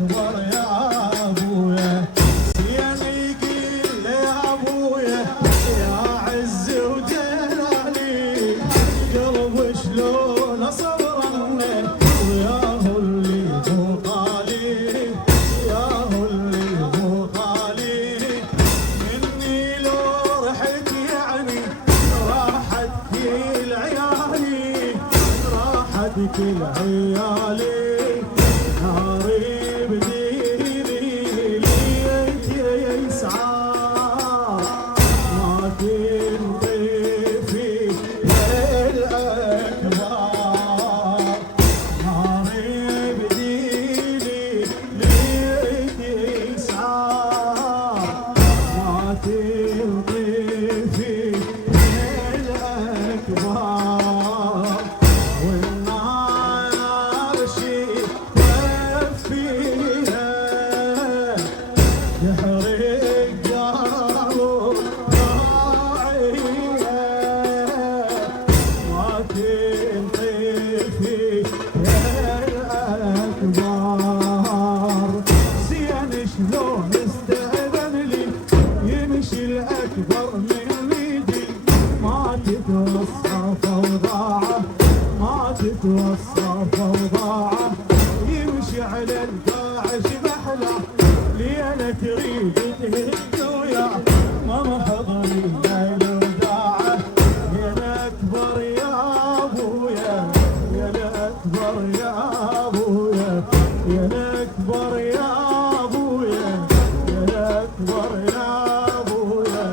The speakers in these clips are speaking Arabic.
الاكبر يا ابويا، سيني كل يا ابويا يا عز وجلالي، قلب شلون صبرني وياه اللي مو طالي، ياه اللي مو طالي، مني لو رحت يعني راحت كل عيالي، راحت كل عيالي، ناري بديني ليك يسعى ما تنطفي للأكبر، ناري بديني ليك يسعى ما تنطفي للأكبر، والنار شي تكفيها يحرق قلب راعيها ما تنطفي الأكبر، زين شلون استأذن لي يمشي الأكبر من ايدي، ما تتوصف أوضاعه ما تتوصف أوضاعه، يمشي على الداعش محلى ليلة تريد تهد وياه، ما محضري ليل وداعه، يا الأكبر يا أبويا، يا الأكبر يا أبويا، يا الأكبر يا أبويا، يا الأكبر يا أبويا.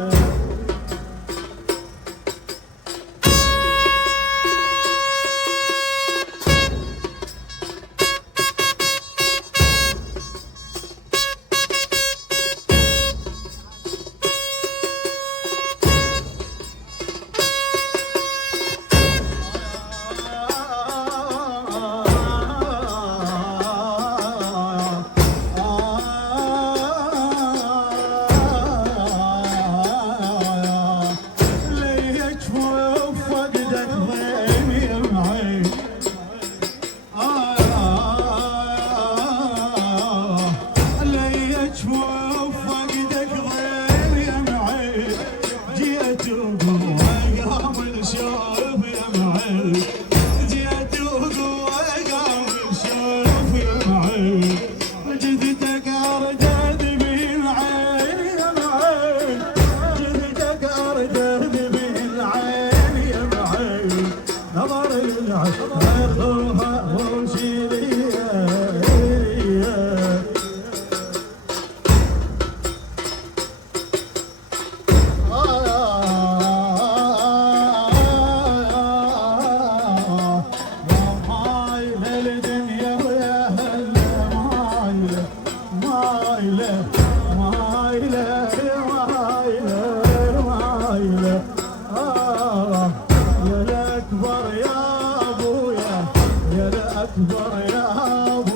الأكبر يا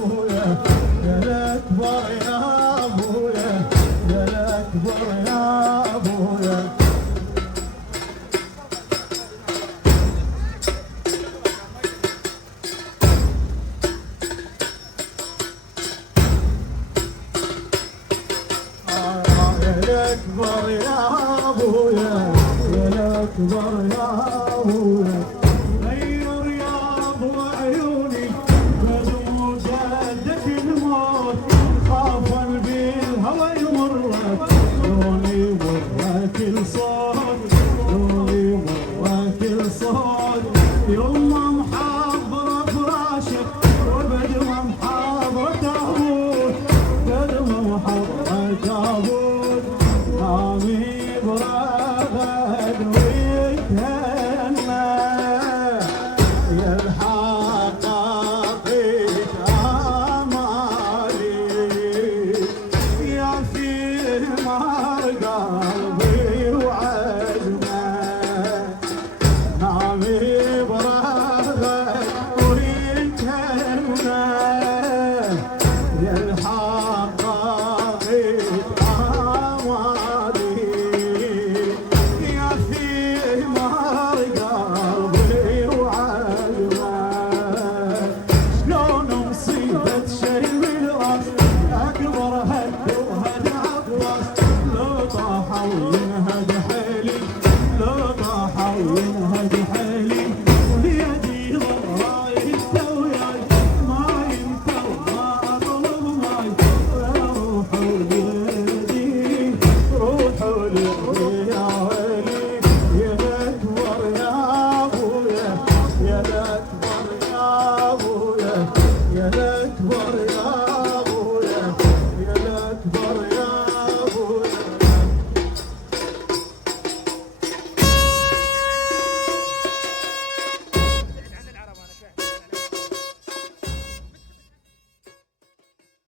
أبويا، يا الأكبر يا أبويا، يا الأكبر يا أبويا. يا الأكبر يا أبويا، يا الأكبر